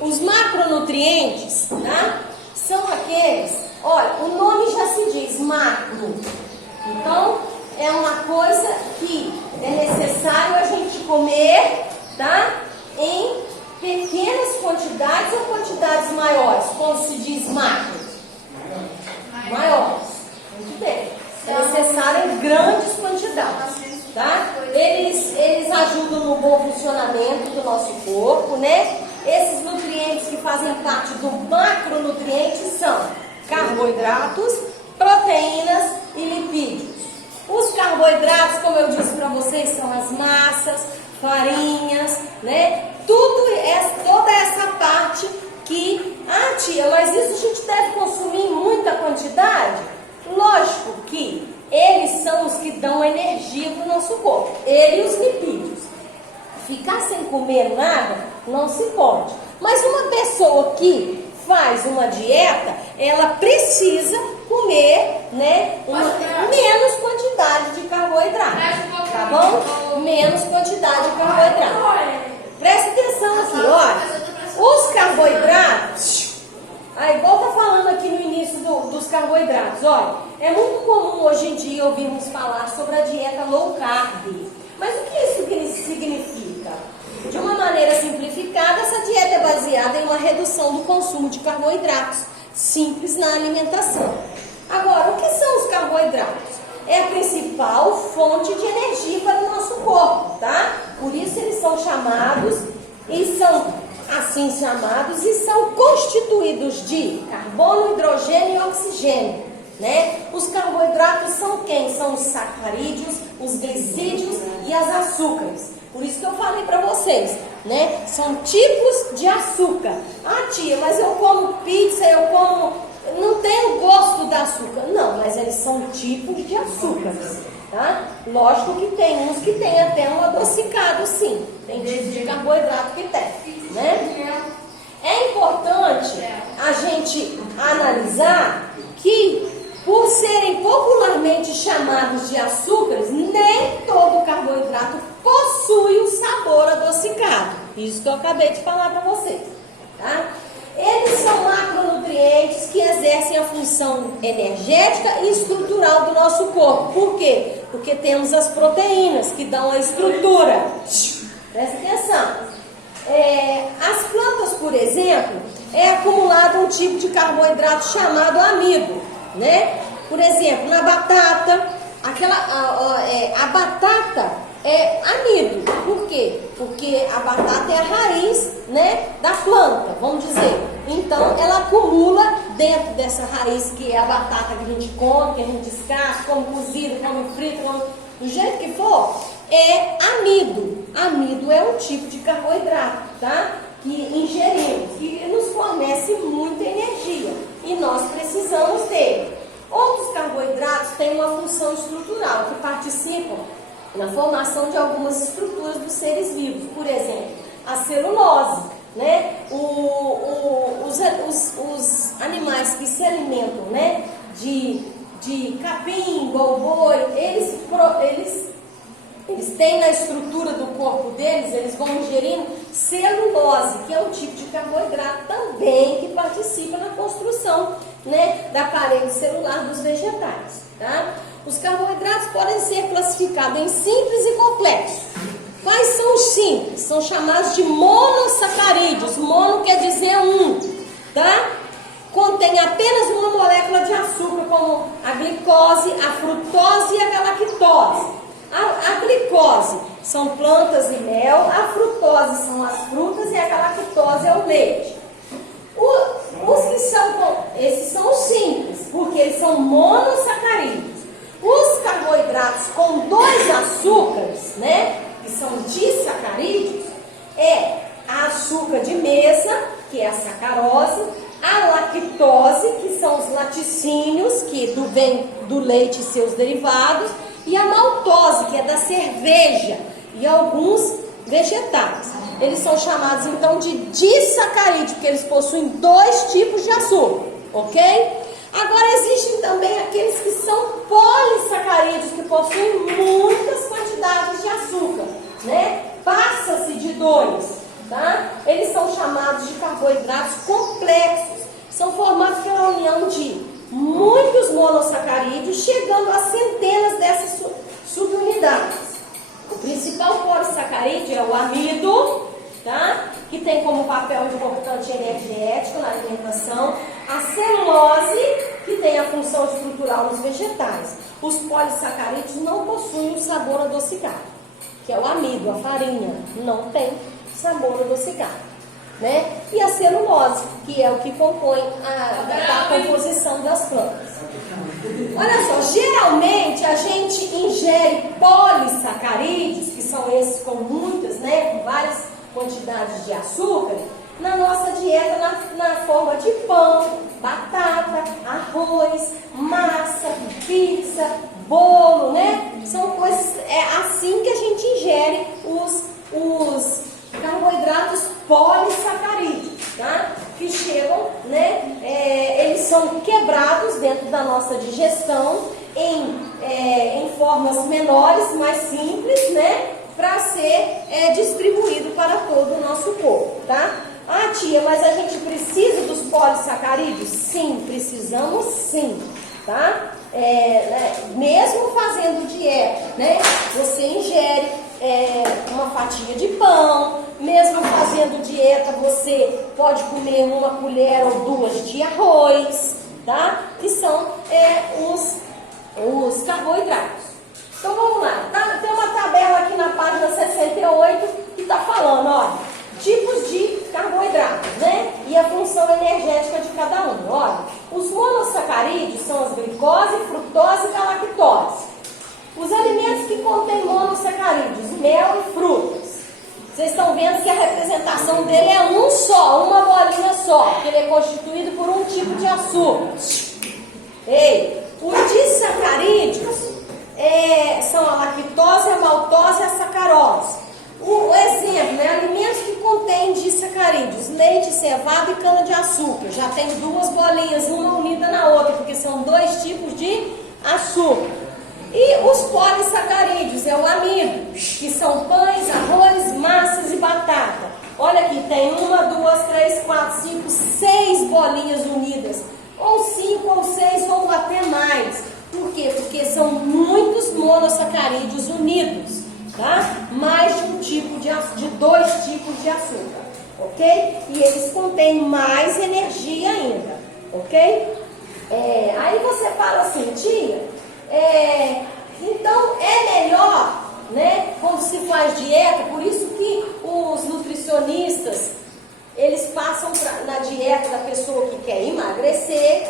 Os macronutrientes, tá? São aqueles, olha, o nome já se diz macro. Então, é uma coisa que é necessário a gente comer, tá? Em pequenas quantidades ou quantidades maiores, quando se diz macro? Maiores. Muito bem. É necessário em grandes quantidades, tá? Eles ajudam no bom funcionamento do nosso corpo, né? Esses nutrientes que fazem parte do macronutriente são carboidratos, proteínas e lipídios. Os carboidratos, como eu disse para vocês, são as massas, farinhas, né? Toda essa parte que, tia, mas isso a gente deve consumir em muita quantidade? Lógico que eles são os que dão energia para o nosso corpo, ele e os lipídios. Ficar sem comer nada não se pode. Mas uma pessoa que faz uma dieta, ela precisa comer, né, menos quantidade de carboidrato, tá bom? Menos quantidade de carboidrato. Presta atenção aqui, olha. Os carboidratos, aí volta falando aqui no início dos carboidratos, olha. É muito comum hoje em dia ouvirmos falar sobre a dieta low carb. Mas o que isso significa? De uma maneira simplificada, essa dieta é baseada em uma redução do consumo de carboidratos, simples na alimentação. Agora, o que são os carboidratos? É a principal fonte de energia para o nosso corpo, tá? Por isso eles são chamados, e são assim chamados, e são constituídos de carbono, hidrogênio e oxigênio, né? Os carboidratos são quem? São os sacarídeos, os glicídios e as açúcares. Por isso que eu falei para vocês, né? São tipos de açúcar. Tia, mas eu como pizza, não tenho gosto da açúcar. Não, mas eles são tipos de açúcares, tá? Lógico que tem uns que tem até um adocicado, sim. Tem tipos de carboidrato que tem, né? É importante a gente analisar que, por serem popularmente chamados de açúcares, nem todo carboidrato possui um sabor adocicado. Isso que eu acabei de falar para vocês, tá? Eles são macronutrientes que exercem a função energética e estrutural do nosso corpo. Por quê? Porque temos as proteínas que dão a estrutura. Presta atenção. As plantas, por exemplo, é acumulado um tipo de carboidrato chamado amido, né? Por exemplo, na batata, a batata é amido. Por quê? Porque a batata é a raiz, né, da planta, vamos dizer. Então, ela acumula dentro dessa raiz, que é a batata que a gente come, que a gente descasca, come cozida, come frita, come do jeito que for, é amido. Amido é um tipo de carboidrato, tá? Que ingerimos, que nos fornece muita energia e nós precisamos dele. Outros carboidratos têm uma função estrutural, que participam na formação de algumas estruturas dos seres vivos. Por exemplo, a celulose, né? Os animais que se alimentam, né, de capim, igual boi, eles têm na estrutura do corpo deles, eles vão ingerindo celulose, que é um tipo de carboidrato também que participa na construção, né, da parede celular dos vegetais, tá? Os carboidratos podem ser classificados em simples e complexos. Quais são os simples? São chamados de monossacarídeos. Mono quer dizer um, tá? Contém apenas uma molécula de açúcar, como a glicose, a frutose e a galactose. A glicose são plantas e mel, a frutose são as frutas e a galactose é o leite. Esses são os simples, porque eles são monossacarídeos. Os carboidratos com 2 açúcares, né, que são disacarídeos, é a açúcar de mesa, que é a sacarose, a lactose, que são os laticínios, que vem do leite e seus derivados, e a maltose, que é da cerveja e alguns vegetais. Eles são chamados então de disacarídeos, porque eles possuem 2 tipos de açúcar, ok? Agora existem também aqueles que são polissacarídeos, que possuem muitas quantidades de açúcar, né? Passa-se de 2, tá? Eles são chamados de carboidratos carboidratos complexos. São formados pela união de muitos monossacarídeos, chegando a centenas dessas subunidades. O principal polissacarídeo é o amido, tá? Que tem como papel importante energético na alimentação. A celulose, que tem a função estrutural nos vegetais. Os polissacarídeos não possuem um sabor adocicado, que é o amido, a farinha, não tem sabor adocicado. Né? E a celulose, que é o que compõe a composição das plantas. Olha só, geralmente a gente ingere polissacarídeos, que são esses com muitas, né, com várias quantidades de açúcar, na nossa dieta na forma de pão, batata, arroz, massa, pizza, bolo, né? São coisas, é assim que a gente ingere os carboidratos polissacarídeos, tá? Que chegam, né? Eles são quebrados dentro da nossa digestão em formas menores, mais simples, né? Para ser distribuído para todo o nosso corpo, tá? Ah, tia, mas a gente precisa dos polissacarídeos? Sim, precisamos sim, tá? Mesmo fazendo dieta, né? Você ingere uma fatia de pão, mesmo fazendo dieta, você pode comer uma colher ou duas de arroz, tá? Que são os carboidratos. Então vamos lá, tem uma tabela aqui na página 68 que está falando, ó, tipos de carboidratos, né? E a função energética de cada um. Olha, os monossacarídeos são as glicose, frutose e galactose. Os alimentos que contêm monossacarídeos, mel e frutas. Vocês estão vendo que a representação dele é um só, uma bolinha só, porque ele é constituído por um tipo de açúcar. Os disacarídeos são a lactose, a maltose e a sacarose. O exemplo, né? Alimentos que contêm disacarídeos, leite, cevada e cana-de-açúcar. Já tem duas bolinhas, uma unida na outra, porque são dois tipos de açúcar. E os polissacarídeos, é o amido, que são pães, arroz, massas e batata. Olha aqui, tem 1, 2, 3, 4, 5, 6 bolinhas unidas. Ou 5, ou 6, ou até mais. Por quê? Porque são muitos monossacarídeos unidos, tá? Mais de dois tipos de açúcar, ok? E eles contêm mais energia ainda, ok? Aí você fala assim, tia, então é melhor, né, quando se faz dieta, por isso que os nutricionistas, eles passam na dieta da pessoa que quer emagrecer,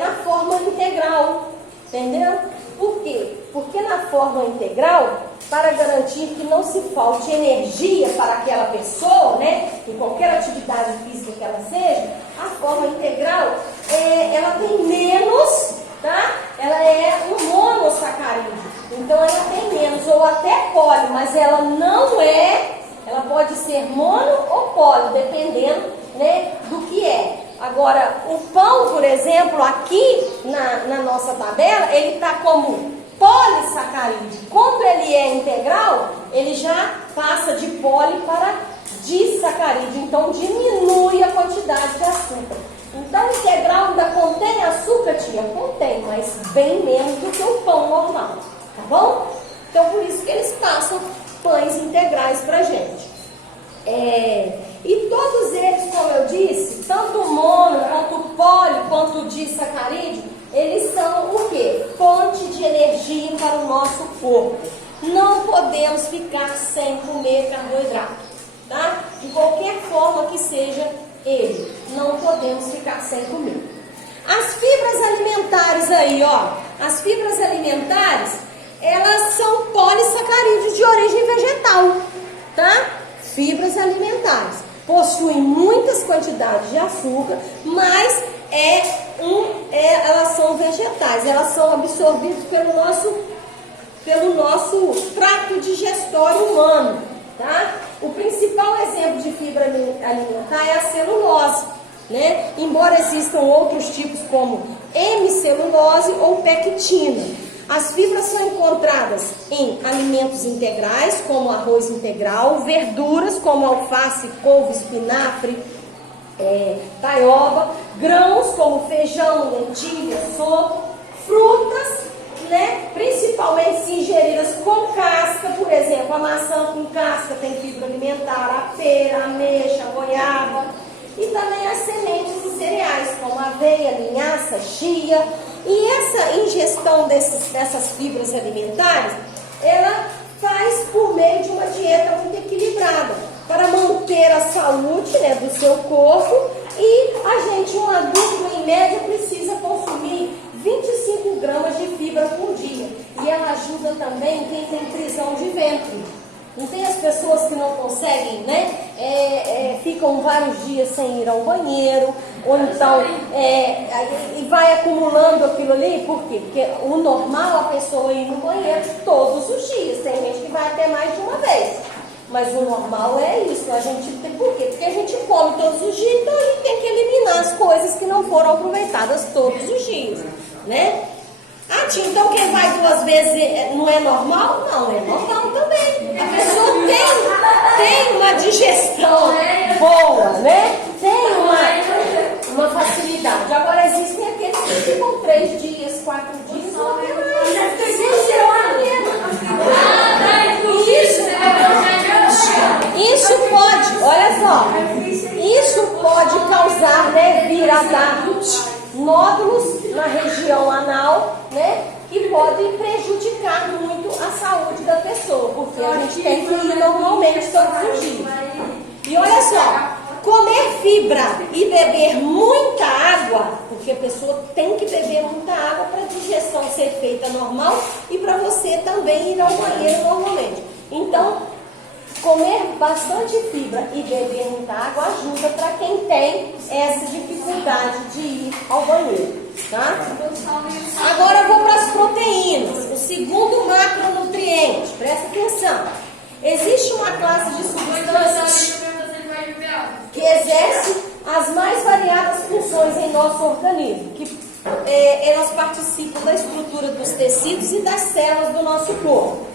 na forma integral, entendeu? Por quê? Porque na forma integral, para garantir que não se falte energia para aquela pessoa, né, em qualquer atividade física que ela seja, a forma integral, ela tem menos, tá? Ela é um monossacarídeo, então ela tem menos, ou até poli, mas ela não ela pode ser mono ou poli, dependendo, né, do que é. Agora, o pão, por exemplo, aqui na nossa tabela, ele está como polissacarídeo. Quando ele é integral, ele já passa de poli para disacarídeo, então diminui a quantidade de açúcar. Então, o integral ainda contém açúcar, tia? Contém, mas bem menos do que o pão normal, tá bom? Então, por isso que eles passam pães integrais pra gente. E todos eles, como eu disse, tanto o mono, quanto o poli, quanto o disacarídeo, eles são o quê? Fonte de energia para o nosso corpo. Não podemos ficar sem comer carboidrato, tá? De qualquer forma que seja ele, não podemos ficar sem comer. As fibras alimentares aí, ó, as fibras alimentares, elas são polissacarídeos de origem vegetal, tá? Fibras alimentares possuem muitas quantidades de açúcar, mas elas são vegetais, elas são absorvidas pelo nosso trato digestório humano, tá? O principal exemplo de fibra alimentar é a celulose, né? Embora existam outros tipos como hemicelulose ou pectina. As fibras são encontradas em alimentos integrais, como arroz integral, verduras como alface, couve, espinafre, taioba, grãos como feijão, lentilha, sopa, frutas, né? Principalmente se ingeridas com casca, por exemplo, a maçã com casca tem fibra alimentar, a pera, a ameixa, a goiaba, e também as sementes e cereais, como aveia, linhaça, chia. E essa ingestão dessas fibras alimentares, ela faz por meio de uma dieta muito equilibrada, para manter a saúde, né, do seu corpo. E a gente, um adulto em média, precisa consumir 25 gramas de fibra por dia. E ela ajuda também quem tem prisão de ventre. Não tem as pessoas que não conseguem, né? Ficam vários dias sem ir ao banheiro, ou então e vai acumulando aquilo ali, por quê? Porque o normal é a pessoa ir no banheiro todos os dias. Tem gente que vai até mais de uma vez. Mas o normal é isso, a gente tem, por quê? Porque a gente come todos os dias, então a gente tem que eliminar as coisas que não foram aproveitadas todos os dias, né? Ah, tia, então quem vai 2 vezes não é normal? Não, é normal também. A pessoa tem uma digestão boa, né? Tem uma facilidade. Agora existem aqueles que ficam 3 dias, 4 dias, não até mais. Isso pode, olha só, isso pode causar, né, vir a dar nódulos na região anal, né, e pode prejudicar muito a saúde da pessoa, porque a gente tem que ir normalmente todos os dias. E olha só, comer fibra e beber muita água, porque a pessoa tem que beber muita água para a digestão ser feita normal e para você também ir ao banheiro normalmente. Então, comer bastante fibra e beber muita água ajuda para quem tem essa dificuldade de ir ao banheiro, tá? Agora eu vou para as proteínas, o segundo macronutriente, presta atenção. Existe uma classe de substâncias que exerce as mais variadas funções em nosso organismo, que elas participam da estrutura dos tecidos e das células do nosso corpo.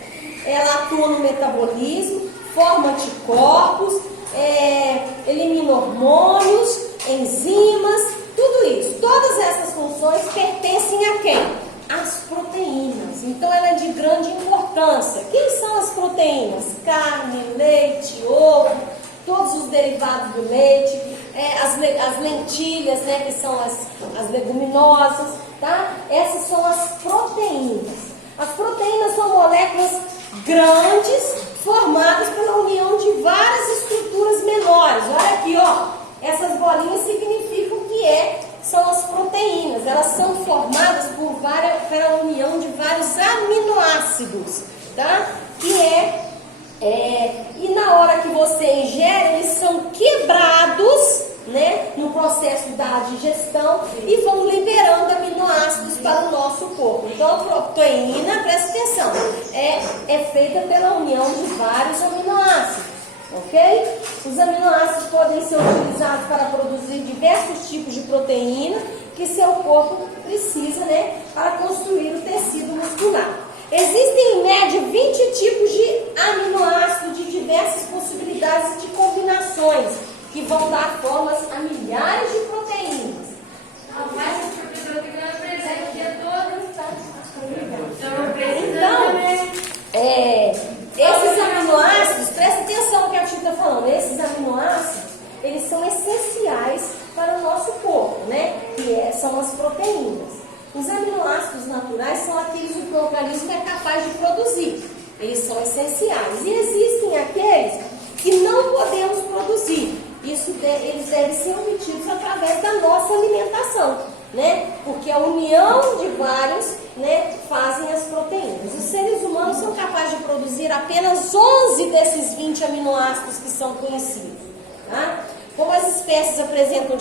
Ela atua no metabolismo, forma anticorpos, elimina hormônios, enzimas, tudo isso. Todas essas funções pertencem a quem? Às proteínas. Então ela é de grande importância. Quem são as proteínas? Carne, leite, ovo, todos os derivados do leite, as lentilhas, né, que são as leguminosas, tá? Essas são as proteínas. As proteínas são moléculas grandes formadas pela união de várias estruturas menores. Olha aqui, ó. Essas bolinhas significam que são as proteínas. Elas são formadas pela união de vários aminoácidos, tá? E na hora que você ingere, eles são quebrados, né, no processo da digestão e vão liberando aminoácidos para o nosso corpo. Então a proteína, presta atenção, é feita pela união de vários aminoácidos, ok? Os aminoácidos podem ser utilizados para produzir diversos tipos de proteína que seu corpo precisa, né, para construir o tecido muscular. Existem em média 20 tipos de aminoácidos de diversas possibilidades de combinações que vão dar formas a milhares de proteínas. Então, esses aminoácidos, presta atenção no que a Tia está falando, esses aminoácidos, eles são essenciais para o nosso corpo, né? São as proteínas. Os aminoácidos naturais são aqueles que o organismo é capaz de produzir. Eles são essenciais. E existem aqueles que não podemos produzir. Eles devem ser obtidos através da nossa alimentação, né? Porque a união de vários, né, fazem as proteínas. Os seres humanos são capazes de produzir apenas 11 desses 20 aminoácidos que são conhecidos, tá? Como as espécies apresentam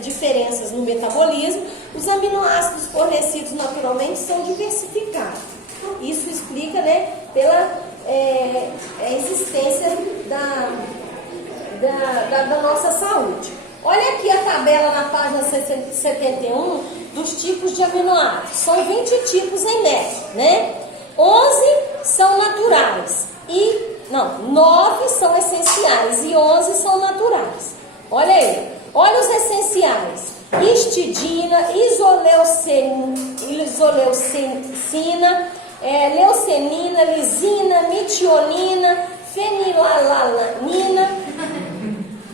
diferenças no metabolismo, os aminoácidos fornecidos naturalmente são diversificados. Isso explica, né, pela existência da nossa saúde. Olha aqui a tabela na página 71 dos tipos de aminoácidos. São 20 tipos em média, né? 11 são naturais e 9 são essenciais e 11 são naturais. Olha aí, Olha os essenciais: histidina, isoleucina, leucenina, lisina, metionina, fenilalanina,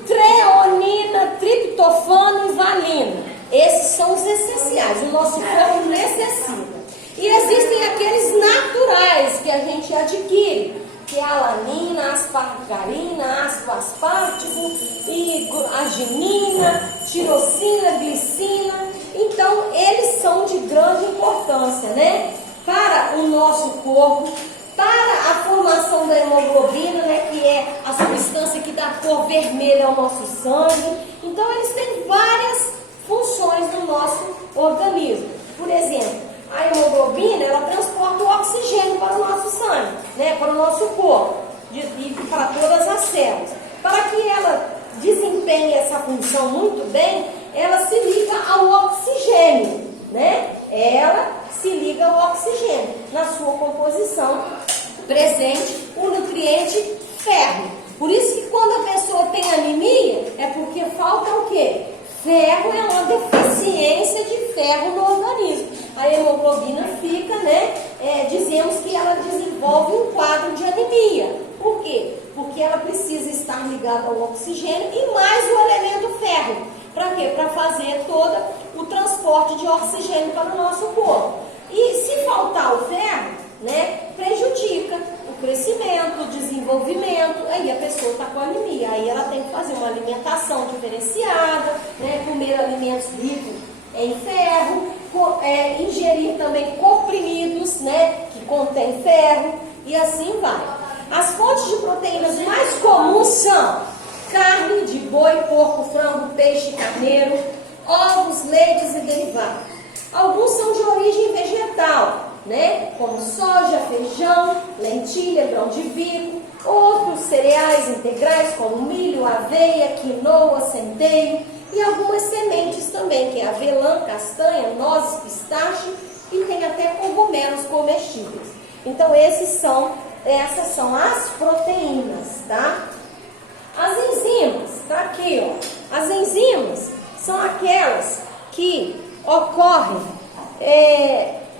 treonina, triptofano e valina. Esses são os essenciais, o nosso corpo necessita. E existem aqueles naturais que a gente adquire, que é a alanina, aspargarina, ácido aspartico, e arginina, tirosina, glicina. Então, eles são de grande importância, né? Para o nosso corpo, para a formação da hemoglobina, né? Que é a substância que dá cor vermelha ao nosso sangue. Então, eles têm várias funções no nosso organismo. Por exemplo, a hemoglobina, ela transporta o oxigênio para o nosso sangue, né, para o nosso corpo e para todas as células. Para que ela desempenhe essa função muito bem, ela se liga ao oxigênio, né? Ela se liga ao oxigênio. Na sua composição presente o nutriente ferro. Por isso que quando a pessoa tem anemia, é porque falta o quê? Ferro. É uma deficiência de ferro no organismo. A hemoglobina fica, né? Dizemos que ela desenvolve um quadro de anemia. Por quê? Porque ela precisa estar ligada ao oxigênio e mais o elemento ferro. Para quê? Para fazer todo o transporte de oxigênio para o nosso corpo. E se faltar o ferro, né? Prejudica o crescimento, o desenvolvimento. Aí a pessoa está com anemia. Aí ela tem que fazer uma alimentação diferenciada, né? Comer alimentos ricos em ferro, ingerir também comprimidos, né, que contém ferro, e assim vai. As fontes de proteínas mais comuns são carne de boi, porco, frango, peixe, carneiro, ovos, leites e derivados. Alguns são de origem vegetal, né, como soja, feijão, lentilha, grão de bico. Outros cereais integrais como milho, aveia, quinoa, centeio. E algumas sementes também, que é avelã, castanha, nozes, pistache, e tem até cogumelos comestíveis. Então essas são as proteínas, tá? As enzimas, tá aqui, ó. As enzimas são aquelas que ocorrem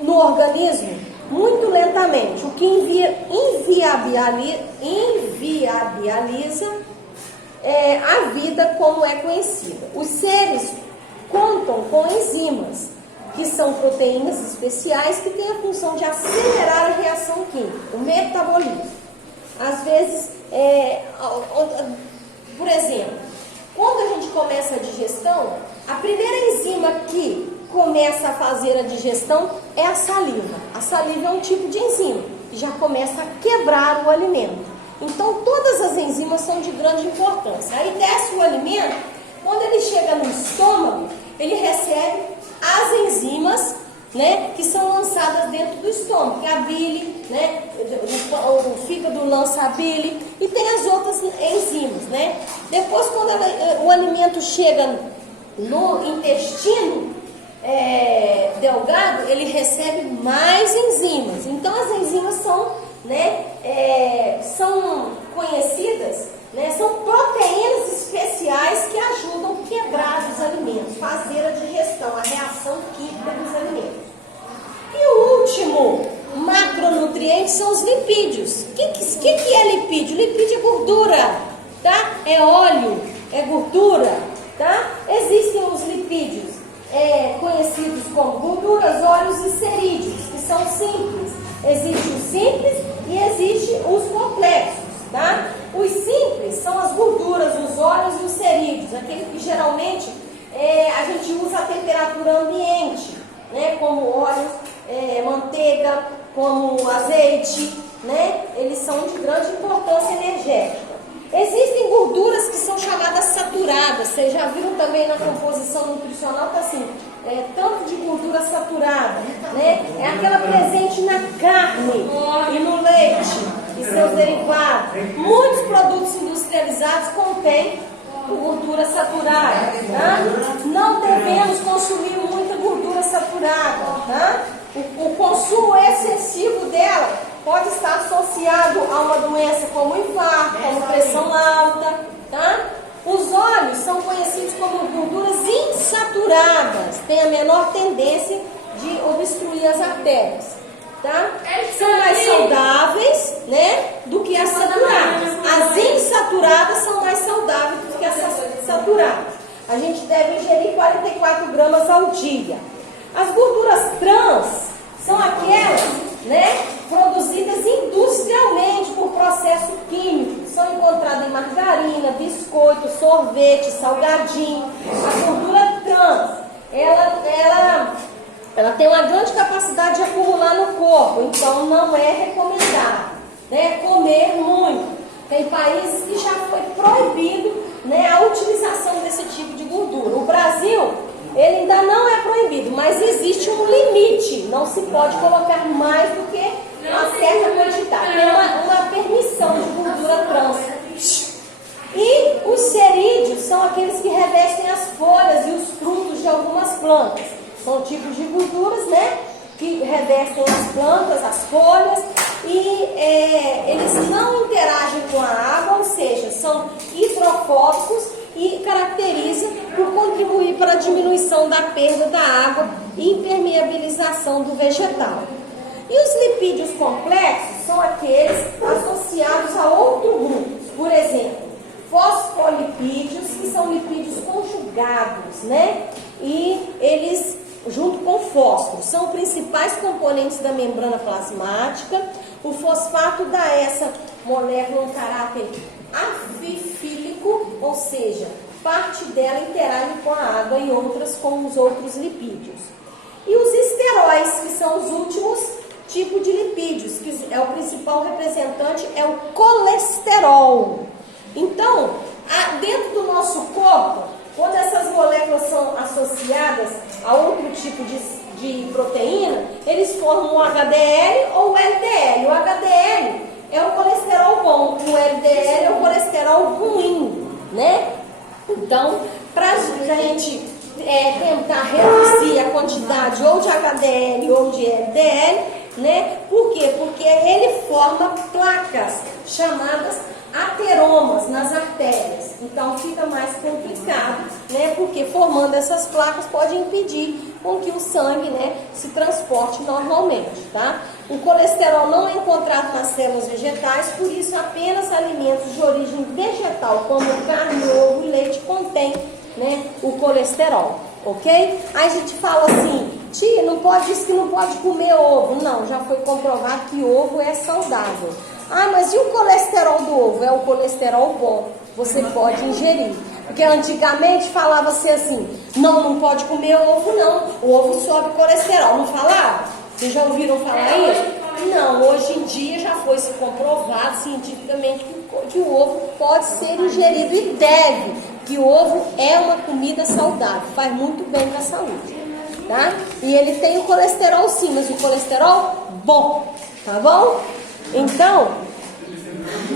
no organismo muito lentamente, o que inviabiliza a vida como é conhecida. Os seres contam com enzimas, que são proteínas especiais que têm a função de acelerar a reação química, o metabolismo. Às vezes, por exemplo, quando a gente começa a digestão, a primeira enzima que começa a fazer a digestão é a saliva. A saliva é um tipo de enzima que já começa a quebrar o alimento. Então, todas as enzimas são de grande importância. Aí desce o alimento, quando ele chega no estômago, ele recebe as enzimas, né, que são lançadas dentro do estômago, que é a bile, né, o fígado lança a bile, e tem as outras enzimas, né. Depois, quando o alimento chega no intestino delgado, ele recebe mais enzimas. Então, as enzimas são conhecidas, né, são proteínas especiais que ajudam a quebrar os alimentos, fazer a digestão, a reação química dos alimentos. E o último macronutriente são os lipídios. O que é lipídio? Lipídio é gordura, tá? É óleo, é gordura, tá? Existem os lipídios conhecidos como gorduras, óleos e cerídeos, que são simples. Existe os simples e existe os complexos, tá? Os simples são as gorduras, os óleos e os cerídeos, aquele que geralmente a gente usa a temperatura ambiente, né? Como óleo, manteiga, como azeite, né? Eles são de grande importância energética. Existem gorduras que são chamadas saturadas. Vocês já viram também na composição nutricional, tá assim, tanto de gordura saturada, né? É aquela presente na carne e no leite e seus derivados. Muitos produtos industrializados contêm gordura saturada, tá? Não devemos consumir muita gordura saturada, tá? O consumo excessivo dela pode estar associado a uma doença como infarto, como pressão alta, tá? Os óleos são conhecidos como gorduras insaturadas, têm a menor tendência de obstruir as artérias, tá? São mais saudáveis, né, do que as saturadas. As insaturadas são mais saudáveis do que as saturadas. A gente deve ingerir 44 gramas ao dia. As gorduras trans são aquelas, né, produzidas industrialmente por processo químico. São encontradas em margarina, biscoito, sorvete, salgadinho. A gordura trans, ela tem uma grande capacidade de acumular no corpo, então não é recomendado, né, comer muito. Tem países que já foi proibido, né, a utilização desse tipo de gordura. O Brasil, ele ainda não é proibido, mas existe um limite. Não se pode colocar mais do que uma certa quantidade. Tem uma permissão de gordura trans. E os cerídeos são aqueles que revestem as folhas e os frutos de algumas plantas. São tipos de gorduras, né, que revestem as plantas, as folhas, e eles não interagem com a água, ou seja, são hidrofóbicos e caracterizam por contribuir para a diminuição da perda da água e impermeabilização do vegetal. E os lipídios complexos são aqueles associados a outro grupo, por exemplo, fosfolipídios, que são lipídios conjugados, né? E eles, junto com o fósforo, são principais componentes da membrana plasmática. O fosfato dá a essa molécula um caráter afifílico, ou seja, parte dela interage com a água e outras com os outros lipídios. E os esteróis, que são os últimos tipos de lipídios, que é o principal representante, é o colesterol. Então, dentro do nosso corpo, quando essas moléculas são associadas a outro tipo de proteína, eles formam o HDL ou o LDL. O HDL é o colesterol bom, o LDL é o colesterol ruim, né? Então, para a gente tentar reduzir a quantidade ou de HDL ou de LDL, né? Por quê? Porque ele forma placas chamadas ateromas nas artérias. Então fica mais complicado, né? Porque formando essas placas pode impedir com que o sangue, né, se transporte normalmente, tá? O colesterol não é encontrado nas células vegetais, por isso apenas alimentos de origem vegetal, como carne, ovo e leite, contém, né, o colesterol, ok? Aí a gente fala assim, tia, diz que não pode comer ovo. Não, já foi comprovado que ovo é saudável. Ah, mas e o colesterol do ovo? É o colesterol bom, você pode ingerir. Porque antigamente falava-se assim, não pode comer ovo não, o ovo sobe colesterol, não falava? Vocês já ouviram falar isso? Não, hoje em dia já foi se comprovado cientificamente que o ovo pode ser ingerido e deve, que o ovo é uma comida saudável, faz muito bem para a saúde, tá? E ele tem o colesterol sim, mas o colesterol bom, tá bom? Então,